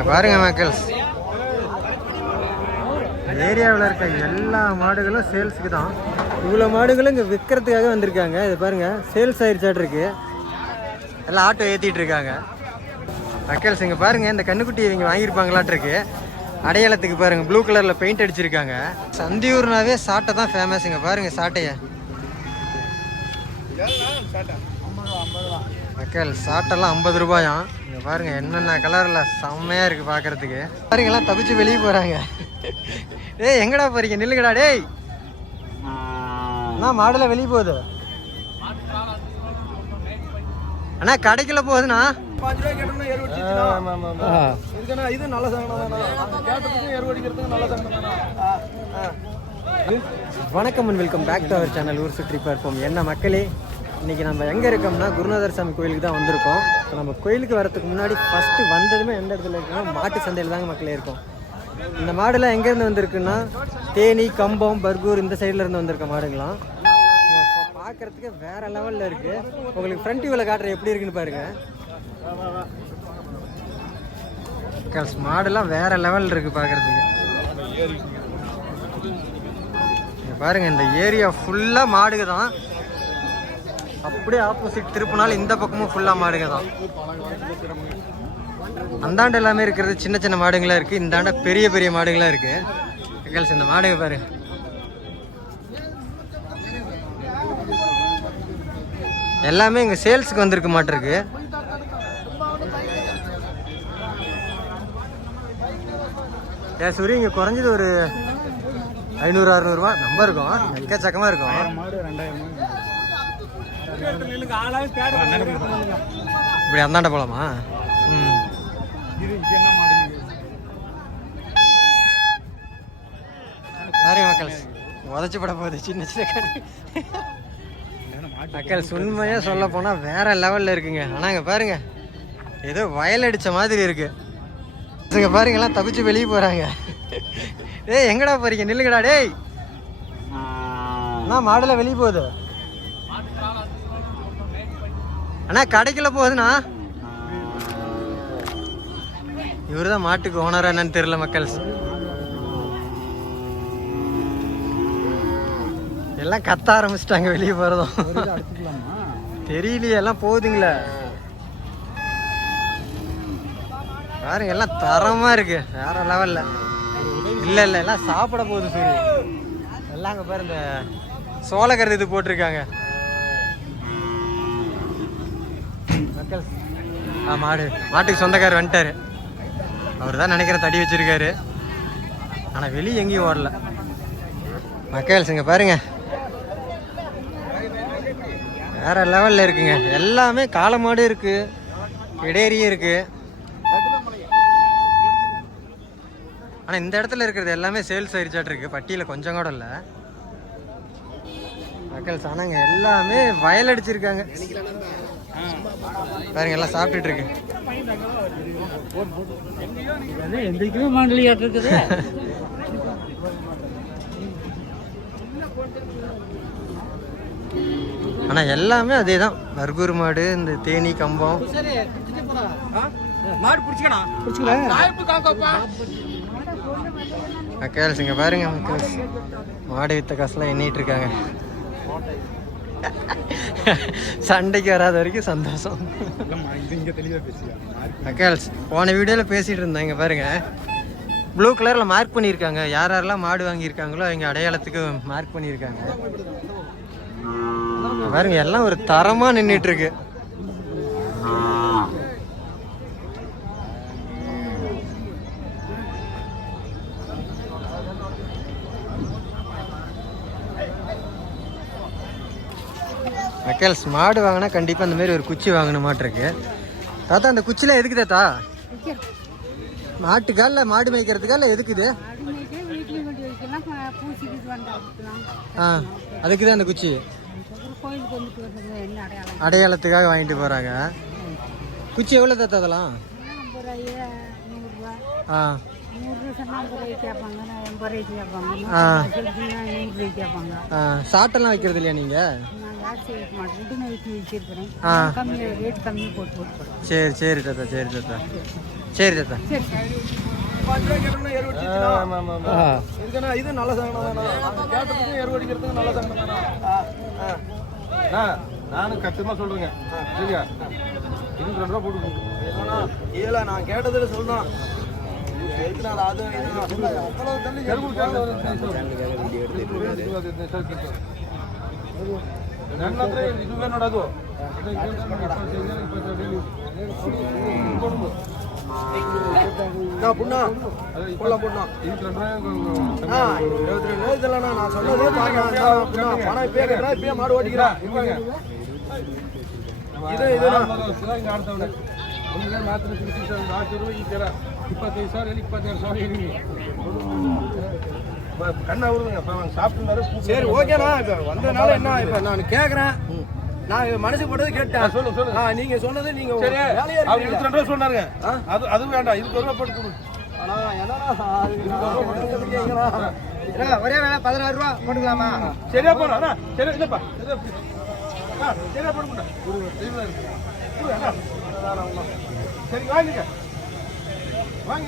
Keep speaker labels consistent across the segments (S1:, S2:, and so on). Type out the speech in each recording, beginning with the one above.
S1: இங்க பாருங்கள் மக்கள்ஸ் ஏரியாவில் இருக்க எல்லா மாடுகளும் சேல்ஸுக்கு தான் இவ்வளோ மாடுகளும் இங்கே விற்கிறதுக்காக வந்திருக்காங்க இது பாருங்கள் சேல்ஸ் ஆயிடுச்சாட்டு இருக்கு எல்லாம் ஆட்டோ ஏற்றிட்டு இருக்காங்க மக்கள்ஸ் இங்கே பாருங்கள் இந்த கண்ணுக்குட்டி இவங்க வாங்கியிருப்பாங்களாட்டு அடையாளத்துக்கு பாருங்கள் ப்ளூ கலரில் பெயிண்ட் அடிச்சிருக்காங்க சந்தியூர்னாவே சாட்டை தான் ஃபேமஸ் இங்கே பாருங்கள் சாட்டையை மக்கள் சாட்டெல்லாம் ஐம்பது ரூபாயான் இங்கே பாருங்கள் என்னென்ன கலரில் செம்மையாக இருக்குது பார்க்குறதுக்கு பாருங்கெல்லாம் தப்பிச்சு வெளியே போகிறாங்க ஏய் எங்கடா போறீங்க நில்லுங்கடா டேய் அண்ணா மாடெல்லாம் வெளியே போகுது அண்ணா கடைக்குள்ள போகுதுண்ணா இது வணக்கம் and welcome back to our channel ஊர் சுற்றி பார்ப்போம் என்ன மக்களே இன்றைக்கி நம்ம எங்கே இருக்கோம்னா குருநாதர் சாமி கோயிலுக்கு தான் வந்திருக்கோம் இப்போ நம்ம கோயிலுக்கு வரதுக்கு முன்னாடி ஃபஸ்ட்டு வந்ததுமே எந்த இடத்துல இருக்குன்னா மாட்டு சந்தையில் தாங்க மக்களே இருக்கும் இந்த மாடுலாம் எங்கேருந்து வந்திருக்குன்னா தேனி கம்பம் பர்கூர் இந்த சைடில் இருந்து வந்திருக்க மாடுங்களாம் பார்க்குறதுக்கு வேறு லெவலில் இருக்குது உங்களுக்கு ஃப்ரண்ட் வியூவில் காட்டுற எப்படி இருக்குன்னு பாருங்கள் மாடுலாம் வேறு லெவலில் இருக்குது பார்க்குறதுக்கு பாருங்கள் இந்த ஏரியா ஃபுல்லாக மாடுக்கு தான் அப்படியே ஆப்போசிட் திருப்பினாலும் இந்த பக்கமும் ஃபுல்லாக மாடுங்க தான் அந்தாண்டு எல்லாமே இருக்கிறது சின்ன சின்ன மாடுங்களாக இருக்குது இந்தாண்ட பெரிய பெரிய மாடுங்களாக இருக்குது கேள்ஸ் இந்த மாடுங்க பாரு எல்லாமே இங்கே சேல்ஸுக்கு வந்திருக்க மாட்டிருக்கு ஏ சூரிய இங்கே குறைஞ்சது ஒரு ஐநூறு அறுநூறுவா நம்ப இருக்கும் எக்கச்சக்கமாக இருக்கும் இப்படி அந்தாண்ட போலாமா ம் சாரி மக்கள் உதச்சி பட போகுது சின்ன சின்ன கடை மக்கள்ஸ் உண்மையாக சொல்ல போனால் வேற லெவலில் இருக்குங்க ஆனாங்க பாருங்க ஏதோ வயல் அடித்த மாதிரி இருக்கு இங்கே பாருங்கலாம் தப்பிச்சு வெளியே போகிறாங்க ஏய் எங்கடா போறீங்க நில்லுங்கடா டேய் நான் மாடலை வெளியே போகுது அண்ணா கடைக்குள்ள போகுதுண்ணா இவர் தான் மாட்டுக்கு ஓனரா என்னன்னு தெரியல மக்கள் எல்லாம் கத்த ஆரம்பிச்சிட்டாங்க வெளியே போறதும் தெரியலையே எல்லாம் போகுதுங்களே வேற எல்லாம் தரமாக இருக்கு வேற லெவலில் இல்லை இல்லை எல்லாம் சாப்பிட போகுது சூரியன் எல்லாம் பாரு இந்த சோளக்கருது இது போட்டிருக்காங்க மாடு மாட்டுக்கு சொந்தக்காரர் வந்துட்டார் அவர் தான் நினைக்கிற தடி வச்சுருக்காரு ஆனால் வெளியே எங்கேயும் ஓடல சிங்க பாருங்க வேற லெவலில் இருக்குங்க எல்லாமே காளை மாடு இருக்குது இடேரியும் இருக்குது ஆனால் இந்த இடத்துல இருக்கிறது எல்லாமே சேல்ஸ் ஆயிடுச்சாட்டு இருக்குது பட்டியில் கொஞ்சம் கூட இல்லை மக்கள் ஆனாங்க எல்லாமே வயல் அடிச்சிருக்காங்க பாருங்க எல்லாம் சாப்பிட்டுட்டு இருக்கு எந்திரிக்கவே ஆனா எல்லாமே அதே தான் பர்கூர் மாடு இந்த தேனி கம்பம் மக்கள்ஸ் பாருங்க மாடு வித்த காசுலாம் எண்ணிட்டு இருக்காங்க சண்டைக்கு வராத வரைக்கும் சந்தோஷம் கேள்ஸ் போன வீடியோவில் பேசிகிட்டு இருந்தேன் பாருங்க ப்ளூ கலரில் மார்க் பண்ணியிருக்காங்க யார் யாரெல்லாம் மாடு வாங்கியிருக்காங்களோ அவங்க அடையாளத்துக்கு மார்க் பண்ணியிருக்காங்க பாருங்க எல்லாம் ஒரு தரமாக நின்றுட்டுருக்கு மெக்கல்ஸ் மாடு வாங்கினா கண்டிப்பாக இந்த மாதிரி ஒரு குச்சி வாங்கின மாட்டிருக்கு தாத்தா அந்த குச்சிலாம் எதுக்கு தாத்தா மாட்டுக்கா இல்லை மாடு மேய்க்கிறதுக்கா இல்லை எதுக்குது ஆ அதுக்கு தான் அந்த குச்சி அடையாளத்துக்காக வாங்கிட்டு போகிறாங்க குச்சி எவ்வளோ தாத்தா அதெல்லாம் ஆ சாட்டெல்லாம் வைக்கிறது இல்லையா நீங்கள் சரி சரி தாத்தா சரி தாத்தா சரி தாத்தா இது நல்ல
S2: சங்கடம் நல்ல சங்கடம் நானும் கஷ்டமா சொல்றேங்க சரியா இன்னும் ரெண்டு ரூபா போட்டு
S3: இல்ல நான் கேட்டதுல சொல்லணும் அவ்வளவு
S2: தள்ளி ನನ್ನ ಹತ್ರ ಇದುವೇ ನೋಡೋದು
S3: பொண்ணா புள்ள பொண்ணா இருபத்தி ரெண்டு வயசு இல்லைண்ணா நான் சொன்னது பணம் இப்பயே கட்டுறா இப்பயே மாடு ஓட்டிக்கிறா ಇದು ಇದು ಹಿಂಗೆ ಆಡ್ತಾವ್ರೆ ಒಂದು ಮಾತ್ರ ಹಾಕಿದ್ರು ಈ ಥರ
S2: ಇಪ್ಪತ್ತೈದು ಸಾವಿರ ಇಪ್ಪತ್ತೈದು ಸಾವಿರ ಇರಲಿ கண்ணா உருதுங்க இப்போ அவங்க
S3: சரி ஓகேண்ணா வந்ததுனால என்ன இப்போ நான் கேட்குறேன் நான் மனசு போட்டது கேட்டேன் சொல்லு சொல்லு ஆ நீங்கள் சொன்னது நீங்கள்
S2: சரி அவர் இருபத்தி ரெண்டு ரூபா அது அது வேண்டாம் இருபது ரூபா போட்டு கொடுங்க
S3: ஒரே வேலை பதினாறு ரூபா போட்டுக்கலாமா
S2: சரியா போகிறோம் சரி இல்லைப்பா சரியா போட்டுக்கணும்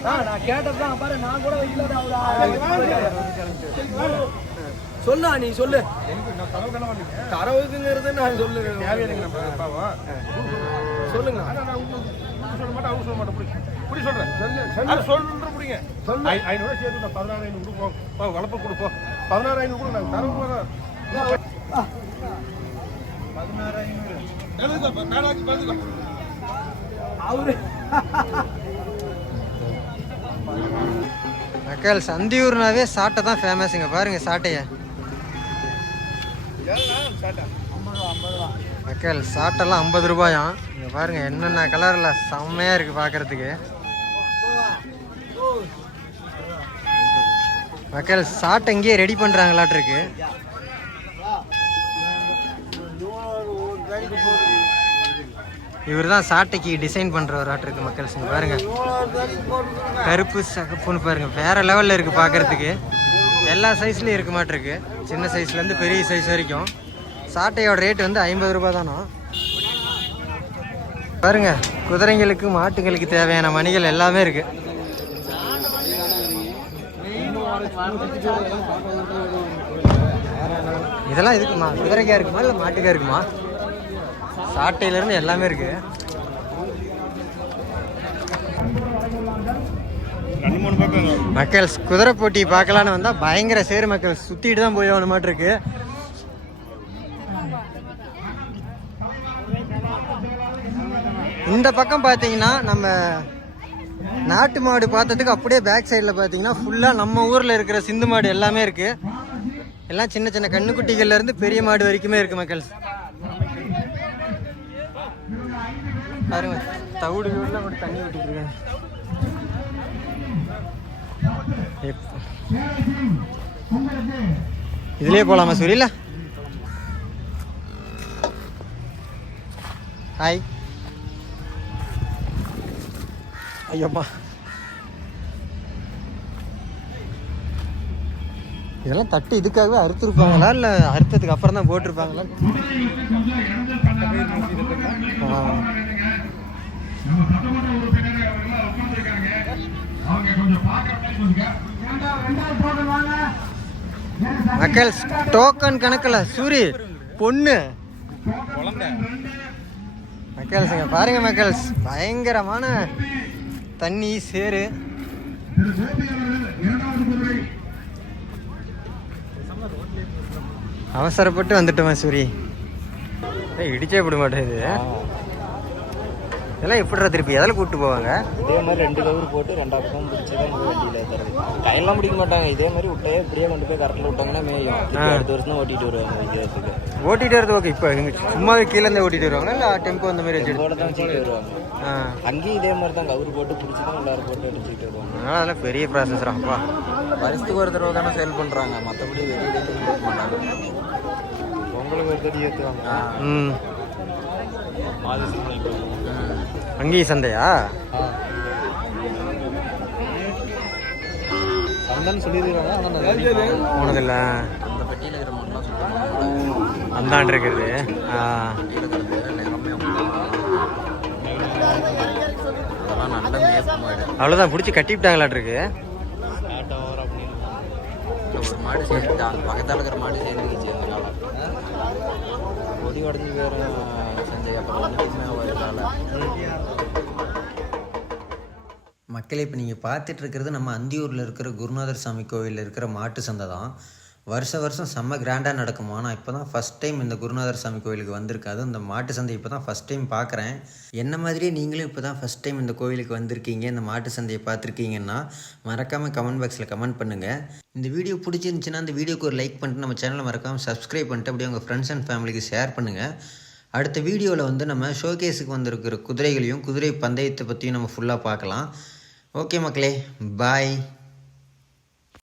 S3: நான் கேட்டதான் பாரு நான் கூட சொல்லா நீ சொல்லு தரவுக்குங்கிறது நான் சொல்லுறேன் சொல்லுங்க
S2: சொல்ல மாட்டேன் அவங்க சொல்ல மாட்டேன் புடி சொல்றேன் சொல்லு சொல்லுன்ற புடிங்க சொல்லு ஐநூறு சேர்த்து நான் பதினாறு ஐநூறு கொடுப்போம் வளர்ப்பு கொடுப்போம் பதினாறு ஐநூறு கூட நாங்கள் தரவு பதினாறு ஐநூறு அவரு
S1: மக்கள் சந்தியூர்னாவே சாட்டை தான் ஃபேமஸ் இங்கே பாருங்கள் சாட்டையை மக்கள் சாட்டெல்லாம் ஐம்பது ரூபாயாம் இங்கே பாருங்க என்னென்ன கலரில் செம்மையாக இருக்குது பார்க்குறதுக்கு மக்கள் சாட்டை இங்கேயே ரெடி பண்ணுறாங்களாட்டிருக்கு இவர் தான் சாட்டைக்கு டிசைன் பண்ணுற ஒரு இருக்குது மக்கள் சிங் பாருங்கள் கருப்பு சகப்புன்னு பாருங்கள் வேறு லெவலில் இருக்குது பார்க்குறதுக்கு எல்லா சைஸ்லேயும் இருக்க மாட்டிருக்கு சின்ன சைஸ்லேருந்து பெரிய சைஸ் வரைக்கும் சாட்டையோட ரேட் வந்து ஐம்பது ரூபா தானோ பாருங்க குதிரைங்களுக்கு மாட்டுங்களுக்கு தேவையான மணிகள் எல்லாமே இருக்கு இதெல்லாம் இருக்குமா குதிரைக்கா இருக்குமா இல்லை மாட்டுக்கா இருக்குமா சாட்டையிலேருந்து எல்லாமே இருக்குது மக்கள்ஸ் குதிரை போட்டி பார்க்கலான்னு வந்தால் பயங்கர சேரு மக்கள் சுற்றிட்டு தான் போய் ஆகணும் மாட்டிருக்கு இந்த பக்கம் பார்த்தீங்கன்னா நம்ம நாட்டு மாடு பார்த்ததுக்கு அப்படியே பேக் சைடில் பார்த்தீங்கன்னா ஃபுல்லாக நம்ம ஊரில் இருக்கிற சிந்து மாடு எல்லாமே இருக்குது எல்லாம் சின்ன சின்ன கண்ணுக்குட்டிகள்லேருந்து பெரிய மாடு வரைக்குமே இருக்குது மக்கள் பாருங்க தவிடு வீடில் ஒரு தண்ணி விட்டுருக்கேன் இதுலேயே போகலாமா சூரியல ஹாய் ஐயோப்பா இதெல்லாம் தட்டு இதுக்காகவே அறுத்துருப்பாங்களா இல்லை அறுத்ததுக்கு அப்புறம் தான் போட்டிருப்பாங்களா நம்ம சட்டமன்ற அவர்கள் உட்கார்ந்துருக்காங்க அவங்க கொஞ்சம் மக்கள் டோக்கன் கணக்கில் சூரி பொண்ணு மக்கள்ஸ் பாருங்க பாருங்கள் மக்கள்ஸ் பயங்கரமான தண்ணி சேரு அவசரப்பட்டு வந்துட்டோமா சூரி இடிச்சே விட மாட்டேங்குது இதெல்லாம் எப்படிடா திருப்பி எதில் கூப்பிட்டு போவாங்க
S4: இதே மாதிரி ரெண்டு கவர் போட்டு ரெண்டு பக்கம் பிடிச்சி தான் வண்டியில் தருது கையெல்லாம் பிடிக்க மாட்டாங்க இதே மாதிரி விட்டே இப்படியே கொண்டு போய் கரெக்டில் விட்டாங்கன்னா மேயும் அடுத்த வருஷம் தான் ஓட்டிட்டு வருவாங்க
S1: வித்தியாசத்துக்கு ஓட்டிட்டு வரது ஓகே இப்போ சும்மா கீழே இருந்து ஓட்டிட்டு வருவாங்க இல்லை டெம்போ அந்த மாதிரி
S4: வச்சுட்டு தான் வச்சுட்டு வருவாங்க அங்கேயும் இதே மாதிரி தான் கவர் போட்டு பிடிச்சி தான் எல்லாரும் போட்டு
S1: அடிச்சுட்டு வருவாங்க அதெல்லாம் பெரிய ப்ராசஸ் அப்பா
S4: வருஷத்துக்கு ஒரு தடவை தானே சேல் பண்ணுறாங்க மற்றபடி வெளியே கொடுக்க மாட்டாங்க உங்களுக்கு ஒரு தடி ஏற்றுவாங்க
S1: ம் மாதிரி அங்கேயும் சந்தையா போனதில்ல அந்தாண்டு இருக்கிறது அவ்வளோதான் பிடிச்சி கட்டிவிட்டாங்களாட்டு இருக்கு மாடு சேர்ந்துட்டான் பக்கத்தில் இருக்கிற மாடு சேர்ந்துக்கிச்சு பொடி உடஞ்சி போயிடும் மக்களே இப்போ நீங்கள் பார்த்துட்டு இருக்கிறது நம்ம அந்தியூரில் இருக்கிற குருநாதர் சாமி கோவிலில் இருக்கிற மாட்டு சந்தை தான் வருஷ வருஷம் செம்ம கிராண்டாக நடக்கும் ஆனால் இப்போ தான் ஃபஸ்ட் டைம் இந்த குருநாதர் சாமி கோயிலுக்கு வந்திருக்காது இந்த மாட்டு சந்தை இப்போ தான் ஃபஸ்ட் டைம் பார்க்குறேன் என்ன மாதிரியே நீங்களும் இப்போ தான் ஃபஸ்ட் டைம் இந்த கோயிலுக்கு வந்திருக்கீங்க இந்த மாட்டு சந்தையை பார்த்துருக்கீங்கன்னா மறக்காமல் கமெண்ட் பாக்ஸில் கமெண்ட் பண்ணுங்கள் இந்த வீடியோ பிடிச்சிருந்துச்சின்னா அந்த வீடியோக்கு ஒரு லைக் பண்ணிட்டு நம்ம சேனலை மறக்காமல் சப்ஸ்கிரைப் பண்ணிட்டு அப்படியே உங்கள் ஃப்ரெண்ட்ஸ் அண்ட் ஃபேமிலிக்கு ஷேர் பண்ணுங்கள் அடுத்த வீடியோவில் வந்து நம்ம ஷோகேஸுக்கு வந்திருக்கிற குதிரைகளையும் குதிரை பந்தயத்தை பற்றியும் நம்ம ஃபுல்லாக பார்க்கலாம் ஓகே மக்களே பாய்